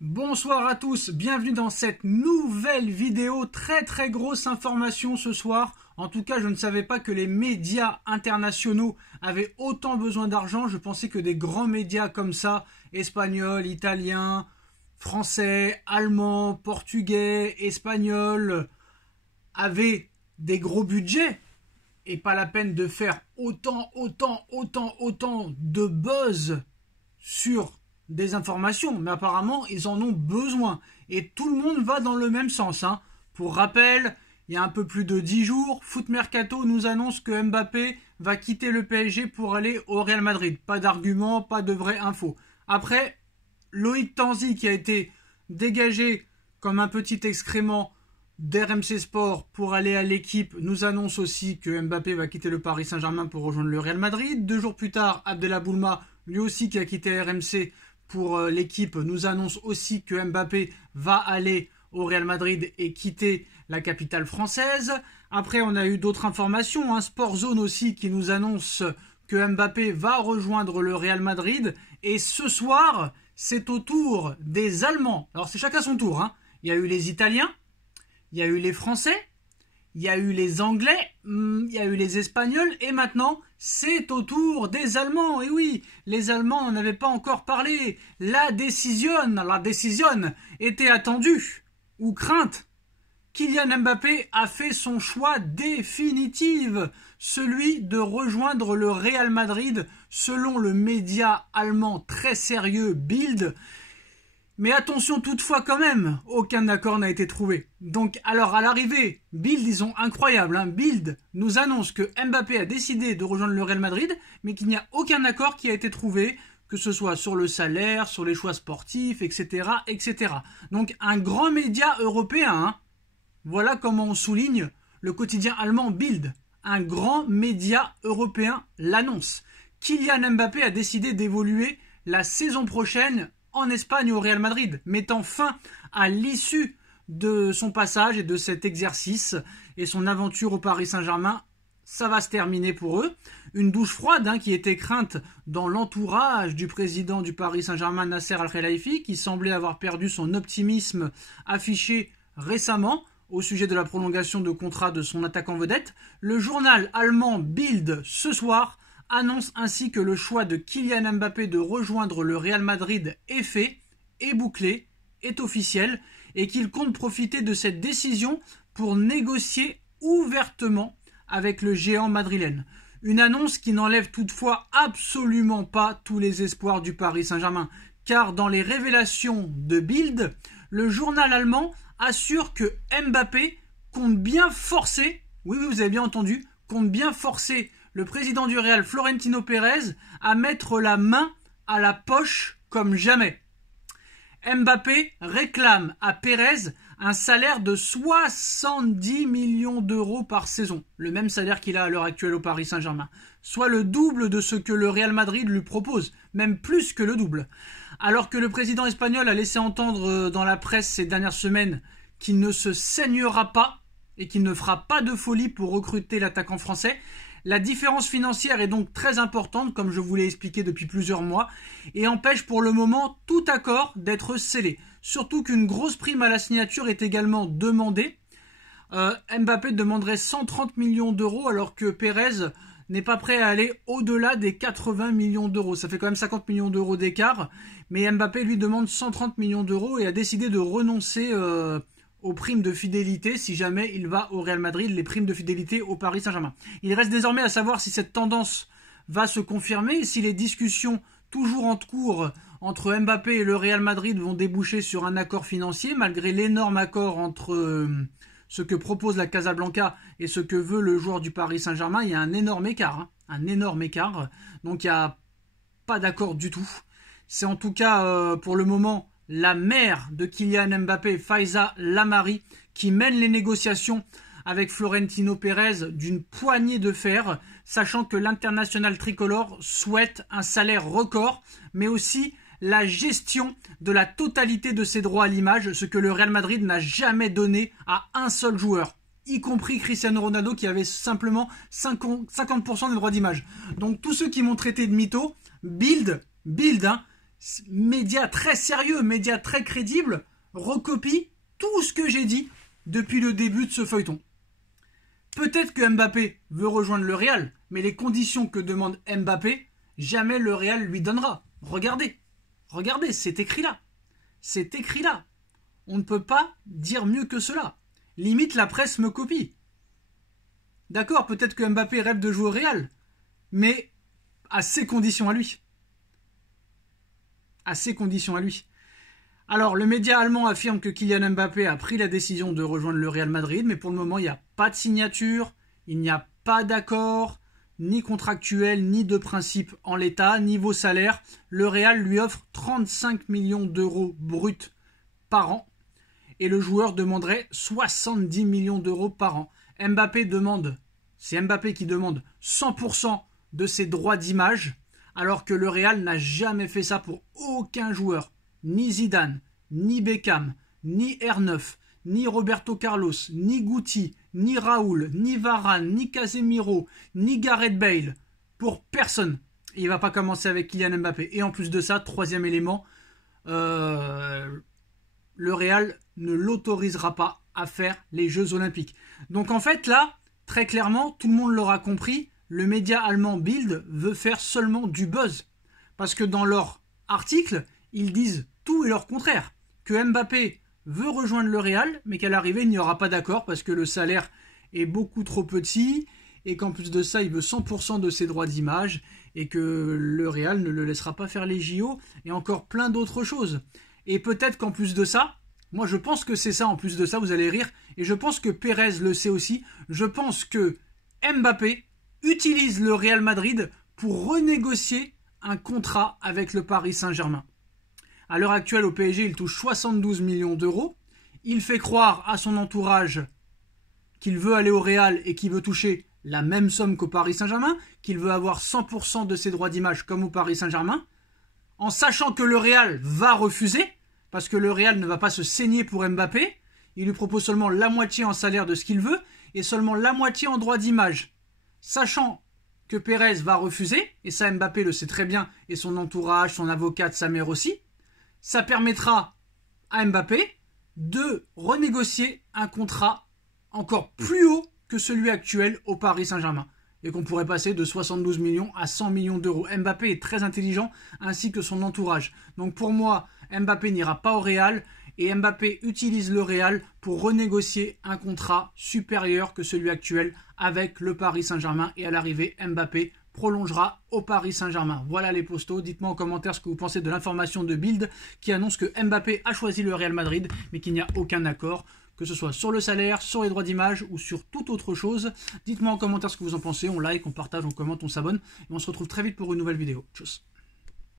Bonsoir à tous, bienvenue dans cette nouvelle vidéo. Très grosse information ce soir. En tout cas, je ne savais pas que les médias internationaux avaient autant besoin d'argent. Je pensais que des grands médias comme ça, espagnols, italiens, français, allemands, portugais, espagnols, avaient des gros budgets. Et pas la peine de faire autant de buzz sur des informations, mais apparemment ils en ont besoin et tout le monde va dans le même sens. Pour rappel, il y a un peu plus de 10 jours, Foot Mercato nous annonce que Mbappé va quitter le PSG pour aller au Real Madrid. Pas d'argument, pas de vraie info. Après, Loïc Tanzi qui a été dégagé comme un petit excrément d'RMC Sport pour aller à l'équipe nous annonce aussi que Mbappé va quitter le Paris Saint-Germain pour rejoindre le Real Madrid. 2 jours plus tard, Abdellah Boulma, lui aussi qui a quitté RMC pour l'équipe, nous annonce aussi que Mbappé va aller au Real Madrid et quitter la capitale française. Après, on a eu d'autres informations, Sport Zone aussi qui nous annonce que Mbappé va rejoindre le Real Madrid. Et ce soir, c'est au tour des Allemands. Alors c'est chacun son tour. Il y a eu les Italiens, il y a eu les Français, il y a eu les Anglais, il y a eu les Espagnols et maintenant c'est au tour des Allemands. Et oui, les Allemands n'en avaient pas encore parlé. La décision était attendue ou crainte. Kylian Mbappé a fait son choix définitif, celui de rejoindre le Real Madrid selon le média allemand très sérieux Bild. Mais attention toutefois quand même, aucun accord n'a été trouvé. Donc alors à l'arrivée, Bild, ils sont incroyables. Bild nous annonce que Mbappé a décidé de rejoindre le Real Madrid, mais qu'il n'y a aucun accord qui a été trouvé, que ce soit sur le salaire, sur les choix sportifs, etc. etc. Donc un grand média européen, voilà comment on souligne le quotidien allemand Bild. Un grand média européen l'annonce. Kylian Mbappé a décidé d'évoluer la saison prochaine en Espagne au Real Madrid, mettant fin à l'issue de son passage et de cet exercice et son aventure au Paris Saint-Germain. Ça va se terminer pour eux. Une douche froide qui était crainte dans l'entourage du président du Paris Saint-Germain, Nasser Al-Khelaifi, qui semblait avoir perdu son optimisme affiché récemment au sujet de la prolongation de contrat de son attaquant vedette. Le journal allemand Bild ce soir annonce ainsi que le choix de Kylian Mbappé de rejoindre le Real Madrid est fait, est bouclé, est officiel et qu'il compte profiter de cette décision pour négocier ouvertement avec le géant madrilène. Une annonce qui n'enlève toutefois absolument pas tous les espoirs du Paris Saint-Germain, car dans les révélations de Bild, le journal allemand assure que Mbappé compte bien forcer, oui vous avez bien entendu, compte bien forcer le président du Real, Florentino Pérez, à mettre la main à la poche comme jamais. Mbappé réclame à Pérez un salaire de 70 millions d'euros par saison, le même salaire qu'il a à l'heure actuelle au Paris Saint-Germain, soit le double de ce que le Real Madrid lui propose, même plus que le double. Alors que le président espagnol a laissé entendre dans la presse ces dernières semaines qu'il ne se saignera pas et qu'il ne fera pas de folie pour recruter l'attaquant français, la différence financière est donc très importante, comme je vous l'ai expliqué depuis plusieurs mois, et empêche pour le moment tout accord d'être scellé. Surtout qu'une grosse prime à la signature est également demandée. Mbappé demanderait 130 millions d'euros alors que Pérez n'est pas prêt à aller au-delà des 80 millions d'euros. Ça fait quand même 50 millions d'euros d'écart, mais Mbappé lui demande 130 millions d'euros et a décidé de renoncer aux primes de fidélité si jamais il va au Real Madrid, les primes de fidélité au Paris Saint-Germain. Il reste désormais à savoir si cette tendance va se confirmer et si les discussions toujours en cours entre Mbappé et le Real Madrid vont déboucher sur un accord financier malgré l'énorme accord entre ce que propose la Casablanca et ce que veut le joueur du Paris Saint-Germain. Il y a un énorme écart, donc il n'y a pas d'accord du tout. C'est en tout cas pour le moment la mère de Kylian Mbappé, Faiza Lamari, qui mène les négociations avec Florentino Pérez d'une poignée de fer, sachant que l'international tricolore souhaite un salaire record, mais aussi la gestion de la totalité de ses droits à l'image, ce que le Real Madrid n'a jamais donné à un seul joueur, y compris Cristiano Ronaldo qui avait simplement 50% des droits d'image. Donc tous ceux qui m'ont traité de mytho, Bild, médias très sérieux, médias très crédibles, recopient tout ce que j'ai dit depuis le début de ce feuilleton. Peut-être que Mbappé veut rejoindre le Real, mais les conditions que demande Mbappé, jamais le Real lui donnera. Regardez, c'est écrit là. C'est écrit là. On ne peut pas dire mieux que cela. Limite, la presse me copie. D'accord, peut-être que Mbappé rêve de jouer au Real, mais à ses conditions à lui. À ses conditions à lui. Alors, le média allemand affirme que Kylian Mbappé a pris la décision de rejoindre le Real Madrid, mais pour le moment, il n'y a pas de signature, il n'y a pas d'accord, ni contractuel, ni de principe en l'état. Niveau salaire, le Real lui offre 35 millions d'euros bruts par an, et le joueur demanderait 70 millions d'euros par an. C'est Mbappé qui demande 100% de ses droits d'image, alors que le Real n'a jamais fait ça pour aucun joueur. Ni Zidane, ni Beckham, ni R9, ni Roberto Carlos, ni Guti, ni Raoul, ni Varane, ni Casemiro, ni Gareth Bale. Pour personne. Il ne va pas commencer avec Kylian Mbappé. Et en plus de ça, troisième élément, le Real ne l'autorisera pas à faire les Jeux Olympiques. Donc en fait là, très clairement, tout le monde l'aura compris, le média allemand Bild veut faire seulement du buzz. Parce que dans leur article, ils disent tout et leur contraire. Que Mbappé veut rejoindre le Real, mais qu'à l'arrivée, il n'y aura pas d'accord parce que le salaire est beaucoup trop petit et qu'en plus de ça, il veut 100% de ses droits d'image et que le Real ne le laissera pas faire les JO et encore plein d'autres choses. Et peut-être qu'en plus de ça, moi je pense que c'est ça en plus de ça, vous allez rire, et je pense que Pérez le sait aussi, je pense que Mbappé utilise le Real Madrid pour renégocier un contrat avec le Paris Saint-Germain. À l'heure actuelle, au PSG, il touche 72 millions d'euros. Il fait croire à son entourage qu'il veut aller au Real et qu'il veut toucher la même somme qu'au Paris Saint-Germain, qu'il veut avoir 100% de ses droits d'image comme au Paris Saint-Germain, en sachant que le Real va refuser, parce que le Real ne va pas se saigner pour Mbappé. Il lui propose seulement la moitié en salaire de ce qu'il veut et seulement la moitié en droits d'image. Sachant que Pérez va refuser, et ça Mbappé le sait très bien, et son entourage, son avocate, sa mère aussi, ça permettra à Mbappé de renégocier un contrat encore plus haut que celui actuel au Paris Saint-Germain. Et qu'on pourrait passer de 72 millions à 100 millions d'euros. Mbappé est très intelligent, ainsi que son entourage. Donc pour moi, Mbappé n'ira pas au Real, et Mbappé utilise le Real pour renégocier un contrat supérieur que celui actuel avec le Paris Saint-Germain. Et à l'arrivée, Mbappé prolongera au Paris Saint-Germain. Voilà les postos. Dites-moi en commentaire ce que vous pensez de l'information de Bild qui annonce que Mbappé a choisi le Real Madrid, mais qu'il n'y a aucun accord, que ce soit sur le salaire, sur les droits d'image ou sur toute autre chose. Dites-moi en commentaire ce que vous en pensez. On like, on partage, on commente, on s'abonne. Et on se retrouve très vite pour une nouvelle vidéo. Tchuss.